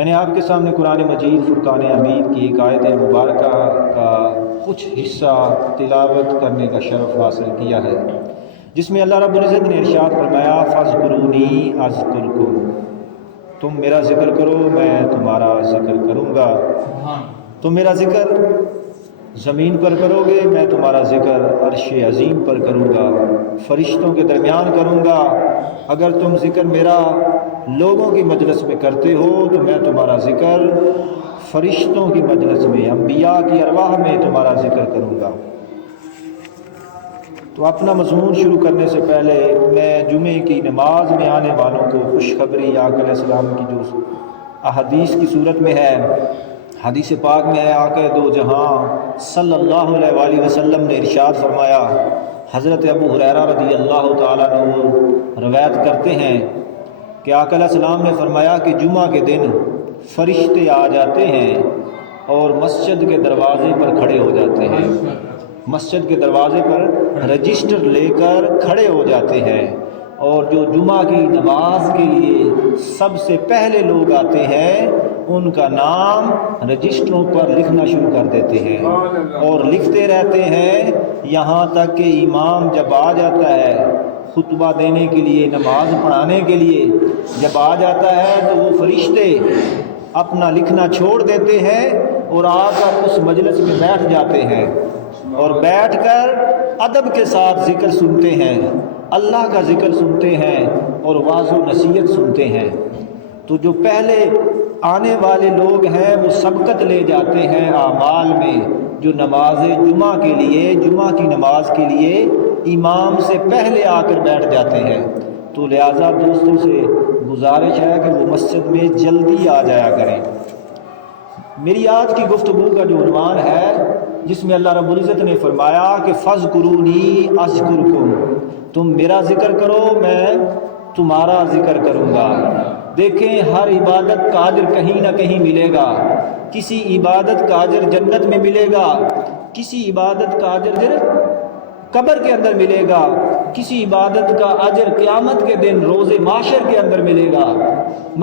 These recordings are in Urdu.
میں نے آپ کے سامنے قرآن مجید فرقان حمید کی ایک آیت مبارکہ کا کچھ حصہ تلاوت کرنے کا شرف حاصل کیا ہے، جس میں اللہ رب العزت نے ارشاد فرمایا فاذکرونی اذکرکم، تم میرا ذکر کرو میں تمہارا ذکر کروں گا۔ تم میرا ذکر زمین پر کرو گے، میں تمہارا ذکر عرش عظیم پر کروں گا، فرشتوں کے درمیان کروں گا۔ اگر تم ذکر میرا لوگوں کی مجلس میں کرتے ہو تو میں تمہارا ذکر فرشتوں کی مجلس میں، انبیاء کی ارواح میں تمہارا ذکر کروں گا۔ تو اپنا مضمون شروع کرنے سے پہلے میں جمعے کی نماز میں آنے والوں کو خوشخبری آقا علیہ السلام کی جو احادیث کی صورت میں ہے، حدیث پاک میں ہے، آقا دو جہاں صلی اللہ علیہ وآلہ وسلم نے ارشاد فرمایا، حضرت ابو ہریرہ رضی اللہ تعالیٰ عنہ روایت کرتے ہیں کہ آقا علیہ السلام نے فرمایا کہ جمعہ کے دن فرشتے آ جاتے ہیں اور مسجد کے دروازے پر کھڑے ہو جاتے ہیں، مسجد کے دروازے پر رجسٹر لے کر کھڑے ہو جاتے ہیں، اور جو جمعہ کی نماز کے لیے سب سے پہلے لوگ آتے ہیں ان کا نام رجسٹروں پر لکھنا شروع کر دیتے ہیں اور لکھتے رہتے ہیں یہاں تک کہ امام جب آ جاتا ہے خطبہ دینے کے لیے، نماز پڑھانے کے لیے جب آ جاتا ہے تو وہ فرشتے اپنا لکھنا چھوڑ دیتے ہیں اور آ کر اس مجلس میں بیٹھ جاتے ہیں، اور بیٹھ کر ادب کے ساتھ ذکر سنتے ہیں، اللہ کا ذکر سنتے ہیں اور واعظ و نصیحت سنتے ہیں۔ تو جو پہلے آنے والے لوگ ہیں وہ سبقت لے جاتے ہیں اعمال میں، جو نماز جمعہ کے لیے، جمعہ کی نماز کے لیے امام سے پہلے آ کر بیٹھ جاتے ہیں۔ تو لہٰذا دوستوں سے گزارش ہے کہ وہ مسجد میں جلدی آ جایا کریں۔ میری آج کی گفتگو کا جو عنوان ہے، جس میں اللہ رب العزت نے فرمایا کہ فاذکرونی اذکرکم، تم میرا ذکر کرو میں تمہارا ذکر کروں گا۔ دیکھیں ہر عبادت کا اجر کہیں نہ کہیں ملے گا، کسی عبادت کا اجر جنت میں ملے گا، کسی عبادت کا اجر قبر کے اندر ملے گا، کسی عبادت کا اجر قیامت کے دن روز محشر کے اندر ملے گا،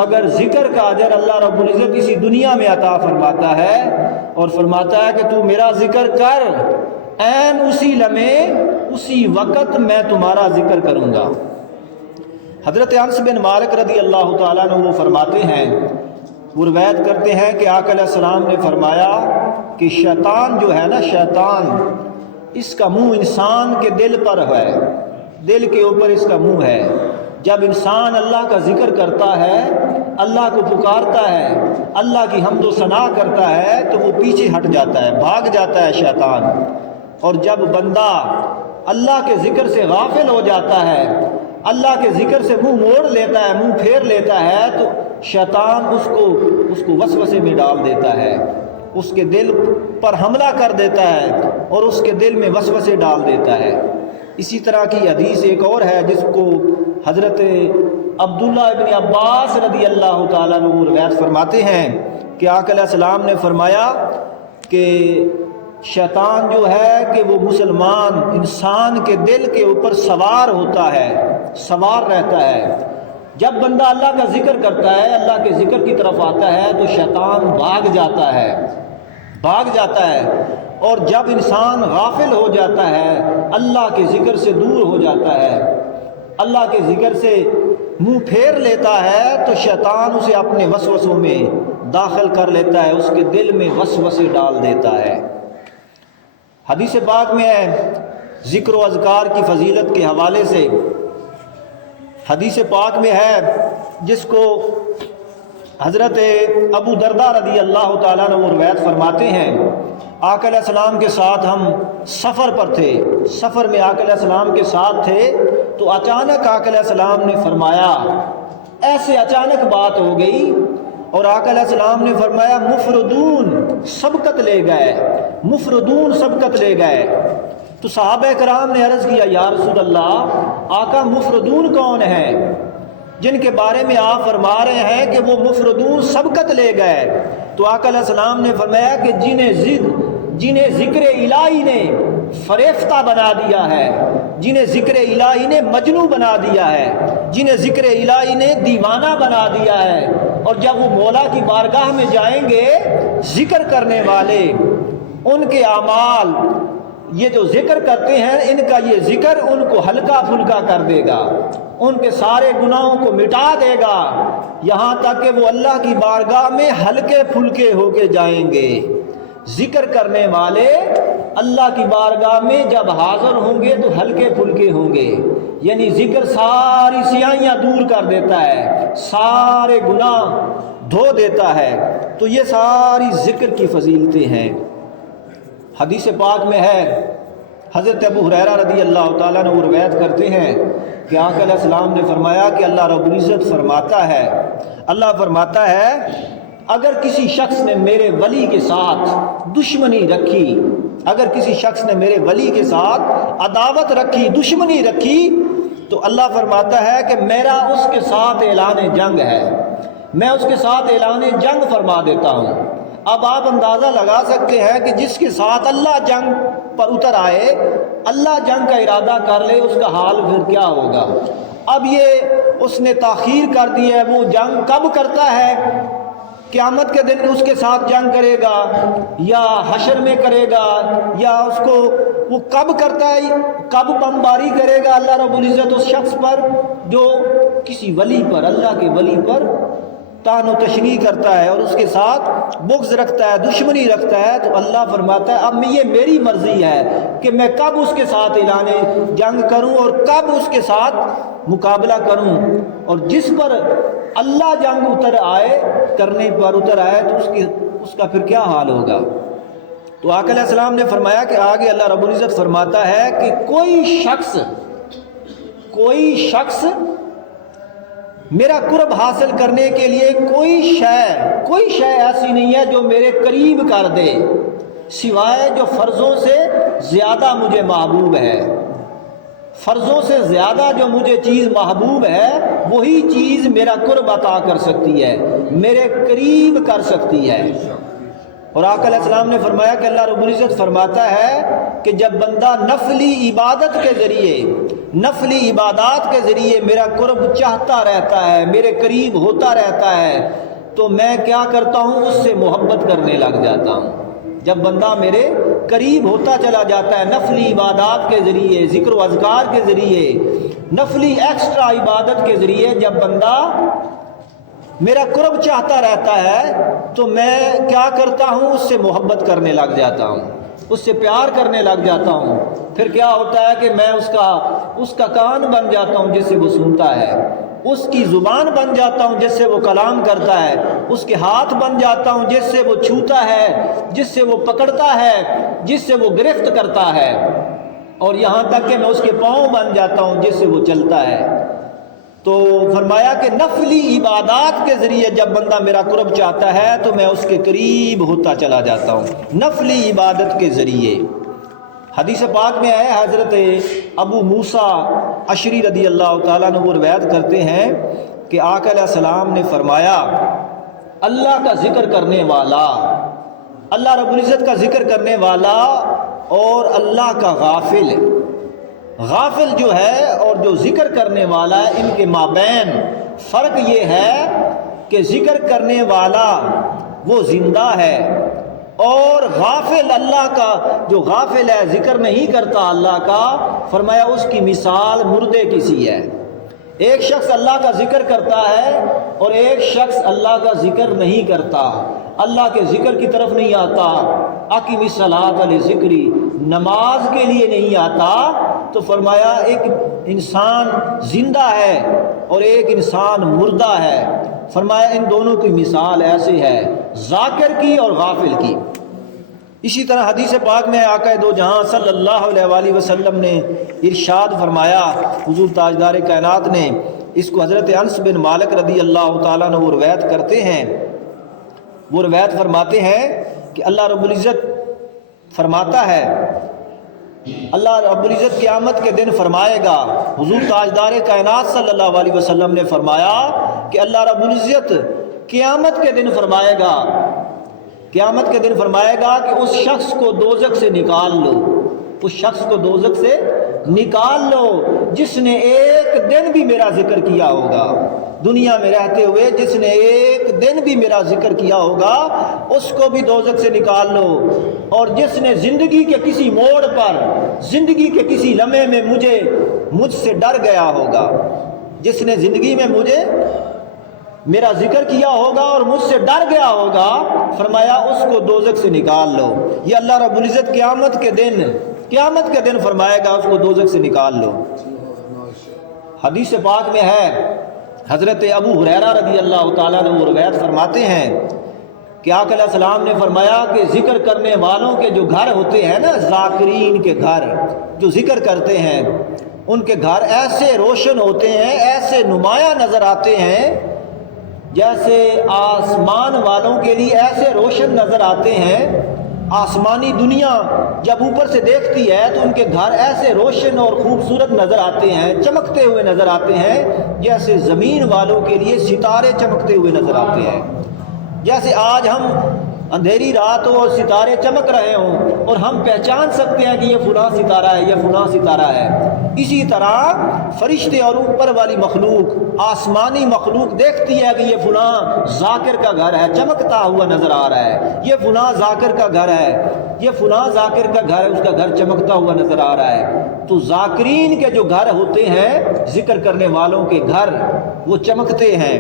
مگر ذکر کا اجر اللہ رب العزت اسی دنیا میں عطا فرماتا ہے اور فرماتا ہے کہ تو میرا ذکر کر، عین اسی لمحے اسی وقت میں تمہارا ذکر کروں گا۔ حضرت انس بن مالک رضی اللہ تعالیٰ عنہ وہ فرماتے ہیں، وہ روایت کرتے ہیں کہ آقا علیہ السلام نے فرمایا کہ شیطان جو ہے نا، شیطان اس کا منہ انسان کے دل پر ہے، دل کے اوپر اس کا منہ ہے۔ جب انسان اللہ کا ذکر کرتا ہے، اللہ کو پکارتا ہے، اللہ کی حمد و ثنا کرتا ہے تو وہ پیچھے ہٹ جاتا ہے، بھاگ جاتا ہے شیطان، اور جب بندہ اللہ کے ذکر سے غافل ہو جاتا ہے، اللہ کے ذکر سے منہ موڑ لیتا ہے، منہ پھیر لیتا ہے، تو شیطان اس کو وسوسے میں ڈال دیتا ہے، اس کے دل پر حملہ کر دیتا ہے اور اس کے دل میں وسوسے ڈال دیتا ہے۔ اسی طرح کی حدیث ایک اور ہے جس کو حضرت عبداللہ ابن عباس رضی اللہ تعالیٰ عنہ روایت فرماتے ہیں کہ آقا علیہ السلام نے فرمایا کہ شیطان جو ہے کہ وہ مسلمان انسان کے دل کے اوپر سوار ہوتا ہے، سوار رہتا ہے۔ جب بندہ اللہ کا ذکر کرتا ہے، اللہ کے ذکر کی طرف آتا ہے تو شیطان بھاگ جاتا ہے، بھاگ جاتا ہے، اور جب انسان غافل ہو جاتا ہے، اللہ کے ذکر سے دور ہو جاتا ہے، اللہ کے ذکر سے منہ پھیر لیتا ہے تو شیطان اسے اپنے وسوسوں میں داخل کر لیتا ہے، اس کے دل میں وسوسے ڈال دیتا ہے۔ حدیث پاک میں ہے، ذکر و اذکار کی فضیلت کے حوالے سے حدیث پاک میں ہے جس کو حضرت ابو درداء رضی اللہ تعالیٰ عنہ روایت فرماتے ہیں، آقا علیہ السلام کے ساتھ ہم سفر پر تھے، سفر میں آقا علیہ السلام کے ساتھ تھے تو اچانک آقا علیہ السلام نے فرمایا، ایسے اچانک بات ہو گئی اور آقا علیہ السلام نے فرمایا مفردون سبقت لے گئے، مفردون سبقت لے گئے۔ تو صحابہ کرام نے عرض کیا یا رسول اللہ، آقا مفردون کون ہیں جن کے بارے میں آپ فرما رہے ہیں کہ وہ مفردون سبقت لے گئے؟ تو آقا علیہ السلام نے فرمایا کہ جنہیں ذکر الہی نے فریفتہ بنا دیا ہے، جنہیں ذکر الہی نے مجنوں بنا دیا ہے، جنہیں ذکر الہی نے دیوانہ بنا دیا ہے، اور جب وہ مولا کی بارگاہ میں جائیں گے ذکر کرنے والے، ان کے اعمال، یہ جو ذکر کرتے ہیں ان کا یہ ذکر ان کو ہلکا پھلکا کر دے گا، ان کے سارے گناہوں کو مٹا دے گا، یہاں تک کہ وہ اللہ کی بارگاہ میں ہلکے پھلکے ہو کے جائیں گے۔ ذکر کرنے والے اللہ کی بارگاہ میں جب حاضر ہوں گے تو ہلکے پھلکے ہوں گے، یعنی ذکر ساری سیاہیاں دور کر دیتا ہے، سارے گناہ دھو دیتا ہے۔ تو یہ ساری ذکر کی فضیلتیں ہیں۔ حدیث پاک میں ہے، حضرت ابو ہریرہ رضی اللہ تعالیٰ عنہ روایت کرتے ہیں کہ آقا علیہ السلام نے فرمایا کہ اللہ رب العزت فرماتا ہے، اللہ فرماتا ہے اگر کسی شخص نے میرے ولی کے ساتھ دشمنی رکھی، اگر کسی شخص نے میرے ولی کے ساتھ عداوت رکھی، دشمنی رکھی، تو اللہ فرماتا ہے کہ میرا اس کے ساتھ اعلان جنگ ہے، میں اس کے ساتھ اعلان جنگ فرما دیتا ہوں۔ اب آپ اندازہ لگا سکتے ہیں کہ جس کے ساتھ اللہ جنگ پر اتر آئے، اللہ جنگ کا ارادہ کر لے، اس کا حال پھر کیا ہوگا۔ اب یہ اس نے تاخیر کر دی ہے، وہ جنگ کب کرتا ہے؟ قیامت کے دن اس کے ساتھ جنگ کرے گا یا حشر میں کرے گا، یا اس کو وہ کب کرتا ہے، کب بمباری کرے گا اللہ رب العزت اس شخص پر جو کسی ولی پر، اللہ کے ولی پر طعن و تشنیع کرتا ہے اور اس کے ساتھ بغض رکھتا ہے، دشمنی رکھتا ہے۔ تو اللہ فرماتا ہے اب یہ میری مرضی ہے کہ میں کب اس کے ساتھ اعلان جنگ کروں اور کب اس کے ساتھ مقابلہ کروں، اور جس پر اللہ جنگ اتر آئے، کرنے پر اتر آئے، تو اس کا پھر کیا حال ہوگا۔ تو آقا علیہ السلام نے فرمایا کہ آگے اللہ رب العزت فرماتا ہے کہ کوئی شخص میرا قرب حاصل کرنے کے لیے کوئی شے ایسی نہیں ہے جو میرے قریب کر دے، سوائے جو فرضوں سے زیادہ مجھے محبوب ہے۔ فرضوں سے زیادہ جو مجھے چیز محبوب ہے وہی چیز میرا قرب عطا کر سکتی ہے، میرے قریب کر سکتی ہے۔ اور آقا علیہ السلام نے فرمایا کہ اللہ رب العزت فرماتا ہے کہ جب بندہ نفلی عبادت کے ذریعے، نفلی عبادات کے ذریعے میرا قرب چاہتا رہتا ہے، میرے قریب ہوتا رہتا ہے، تو میں کیا کرتا ہوں، اس سے محبت کرنے لگ جاتا ہوں۔ جب بندہ میرے قریب ہوتا چلا جاتا ہے نفلی عبادات کے ذریعے، ذکر و اذکار کے ذریعے، نفلی ایکسٹرا عبادت کے ذریعے جب بندہ میرا قرب چاہتا رہتا ہے تو میں کیا کرتا ہوں، اس سے محبت کرنے لگ جاتا ہوں، اس سے پیار کرنے لگ جاتا ہوں۔ پھر کیا ہوتا ہے کہ میں اس کا کان بن جاتا ہوں جس سے وہ سنتا ہے، اس کی زبان بن جاتا ہوں جس سے وہ کلام کرتا ہے، اس کے ہاتھ بن جاتا ہوں جس سے وہ چھوتا ہے، جس سے وہ پکڑتا ہے، جس سے وہ گرفت کرتا ہے، اور یہاں تک کہ میں اس کے پاؤں بن جاتا ہوں جس سے وہ چلتا ہے۔ تو فرمایا کہ نفلی عبادات کے ذریعے جب بندہ میرا قرب چاہتا ہے تو میں اس کے قریب ہوتا چلا جاتا ہوں، نفلی عبادت کے ذریعے۔ حدیث پاک میں ہے، حضرت ابو موسیٰ اشعری رضی اللہ تعالیٰ عنہ وہ روایت کرتے ہیں کہ آقا علیہ السلام نے فرمایا اللہ کا ذکر کرنے والا، اللہ رب العزت کا ذکر کرنے والا اور اللہ کا غافل جو ہے اور جو ذکر کرنے والا ہے، ان کے مابین فرق یہ ہے کہ ذکر کرنے والا وہ زندہ ہے، اور غافل اللہ کا جو غافل ہے، ذکر نہیں کرتا اللہ کا، فرمایا اس کی مثال مردے کی سی ہے۔ ایک شخص اللہ کا ذکر کرتا ہے اور ایک شخص اللہ کا ذکر نہیں کرتا، اللہ کے ذکر کی طرف نہیں آتا، اقیم الصلاۃ لذکری، نماز کے لیے نہیں آتا، تو فرمایا ایک انسان زندہ ہے اور ایک انسان مردہ ہے۔ فرمایا ان دونوں کی مثال ایسے ہے، ذاکر کی اور غافل کی۔ اسی طرح حدیث پاک میں آقا دو جہاں صلی اللہ علیہ وآلہ وسلم نے ارشاد فرمایا، حضور تاجدار کائنات نے اس کو حضرت انس بن مالک رضی اللہ تعالیٰ عنہ وہ روایت کرتے ہیں، وہ روایت فرماتے ہیں کہ اللہ رب العزت فرماتا ہے، اللہ رب العزت قیامت کے دن فرمائے گا، حضور تاجدار کائنات صلی اللہ علیہ وسلم نے فرمایا کہ اللہ رب العزت قیامت کے دن فرمائے گا، قیامت کے دن فرمائے گا کہ اس شخص کو دوزخ سے نکال لو، اس شخص کو دوزخ سے نکال لو جس نے ایک دن بھی میرا ذکر کیا ہوگا، دنیا میں رہتے ہوئے جس نے ایک دن بھی میرا ذکر کیا ہوگا اس کو بھی دوزخ سے نکال لو، اور جس نے زندگی کے کسی موڑ پر، زندگی کے کسی لمحے میں مجھ سے ڈر گیا ہوگا، جس نے زندگی میں میرا ذکر کیا ہوگا اور مجھ سے ڈر گیا ہوگا، فرمایا اس کو دوزخ سے نکال لو۔ یہ اللہ رب العزت قیامت کے دن فرمائے گا اس کو دوزخ سے نکال لو۔ حدیث پاک میں ہے، حضرت ابو ہریرہ رضی اللہ تعالیٰ عنہ روایت فرماتے ہیں کہ آقا علیہ السلام نے فرمایا کہ ذکر کرنے والوں کے جو گھر ہوتے ہیں نا، ذاکرین کے گھر جو ذکر کرتے ہیں، ان کے گھر ایسے روشن ہوتے ہیں، ایسے نمایاں نظر آتے ہیں، جیسے آسمان والوں کے لیے ایسے روشن نظر آتے ہیں۔ آسمانی دنیا جب اوپر سے دیکھتی ہے تو ان کے گھر ایسے روشن اور خوبصورت نظر آتے ہیں، چمکتے ہوئے نظر آتے ہیں، جیسے زمین والوں کے لیے ستارے چمکتے ہوئے نظر آتے ہیں۔ جیسے آج ہم اندھیری رات ہو اور ستارے چمک رہے ہوں اور ہم پہچان سکتے ہیں کہ یہ فلاں ستارہ ہے، یہ فلاں ستارہ ہے، اسی طرح فرشتے اور اوپر والی مخلوق، آسمانی مخلوق دیکھتی ہے کہ یہ فلاں ذاکر کا گھر ہے، چمکتا ہوا نظر آ رہا ہے، یہ فلاں ذاکر کا گھر ہے، یہ فلاں ذاکر کا گھر ہے، اس کا گھر چمکتا ہوا نظر آ رہا ہے۔ تو ذاکرین کے جو گھر ہوتے ہیں، ذکر کرنے والوں کے گھر، وہ چمکتے ہیں۔